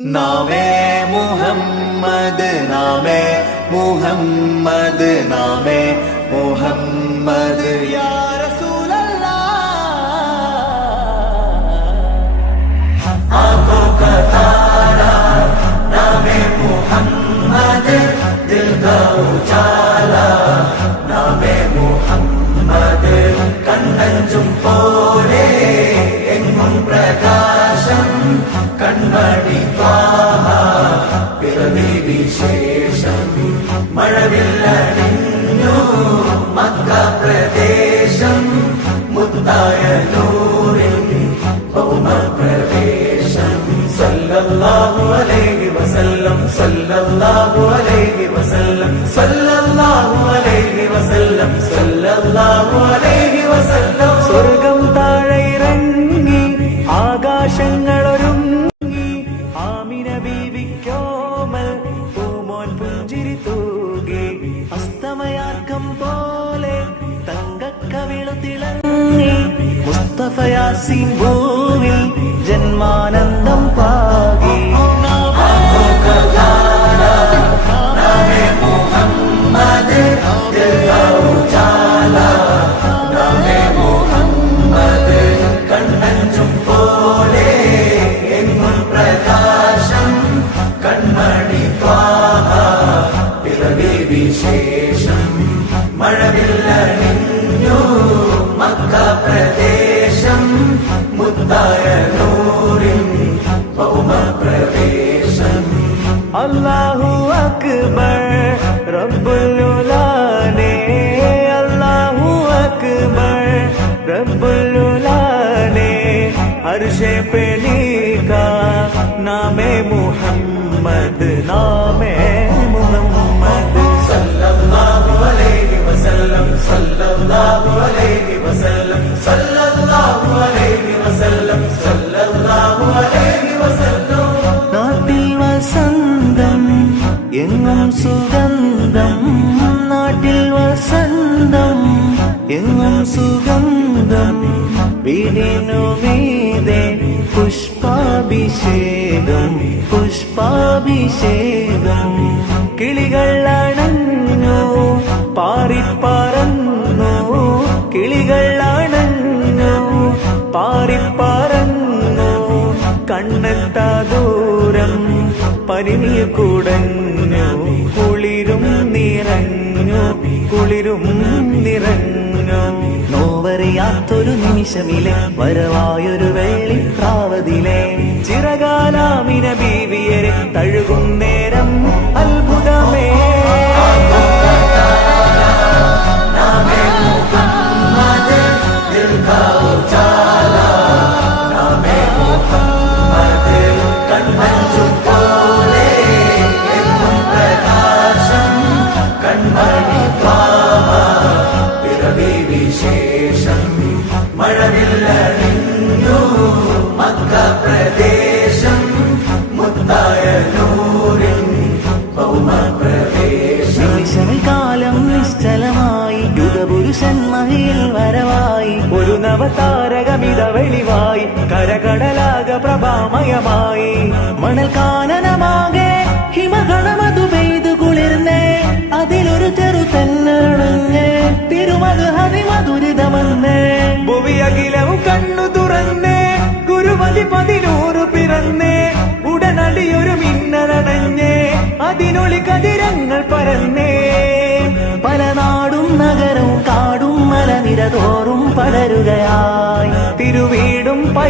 നാമേ മുഹമ്മദ് നാമേ മുഹമ്മദ് നാമേ മുഹമ്മദ്. യാ റസൂലല്ലാ. ആँखों का ത്വാഹ പിറവി വിശേഷം മഴവില്ലണിഞ്ഞു മക്ക പ്രദേശം മുത്തായ നൂറിൻ ഭൗമപ്രവേശം സല്ലല്ലാഹു അലൈഹി വസല്ലം സല്ലല്ലാഹു അലൈഹി വസല്ലം സല്ലല്ലാഹു അസ്തമയാക്കം പോലെ തങ്കക്കവിളു തിളങ്ങി മുസ്തഫയാസിൻ ഭൂവിൽ ജന്മാനന്ദം പാകി. വിശേഷം മഴവില്ല നിന്നു മക്ക പ്രദേശം മുത്തായ നൂറിൻ പൗമ പ്രവേശം അല്ലാഹു അക്ബർ റബ്ബുലുലാനെ അല്ലാഹു അക്ബർ റബ്ബുലുലാനെ അർഷെ പെലി കാ നാമേ മുഹമ്മദ് നാട്ടിൽ വസന്തം എങ്ങും സുഗന്ധം. നാട്ടിൽ വസന്തം എങ്ങും സുഗന്ധം. വീടിനു മീതെ പുഷ്പാഭിഷേകം പുഷ്പാഭിഷേകം. കിളികൾ അണഞ്ഞു പാറിപ്പറന്നു. പരിനീർ കുടഞ്ഞു കുളിരും നിറഞ്ഞു കുളിരും നിറഞ്ഞു. നോവറിയാത്തൊരു നിമിഷമിലെ വരവായൊരു വെള്ളിപ്രാവതിലെ ചിറകാലാമിന ബീവിയരെ തഴുകും ഒരു നവതാരകമിത വെളിവായി കരകടലാക പ്രഭാമയമായി. മണൽ കാനനമാകെ ഹിമഗണമതു പെയ്തു കുളിർന്നേ അതിലൊരു ചെറു തെന്നണഞ്ഞേ തിരുമത് ഭൂവി ഭുവിയകിലവും കണ്ണു തുറന്നേ ഗുരുവതി പതിനൂറ് പിറന്നേ ഉടനടിയൊരു മിന്നലടഞ്ഞേ അതിനൊളി കതിരങ്ങൾ പരന്നേ.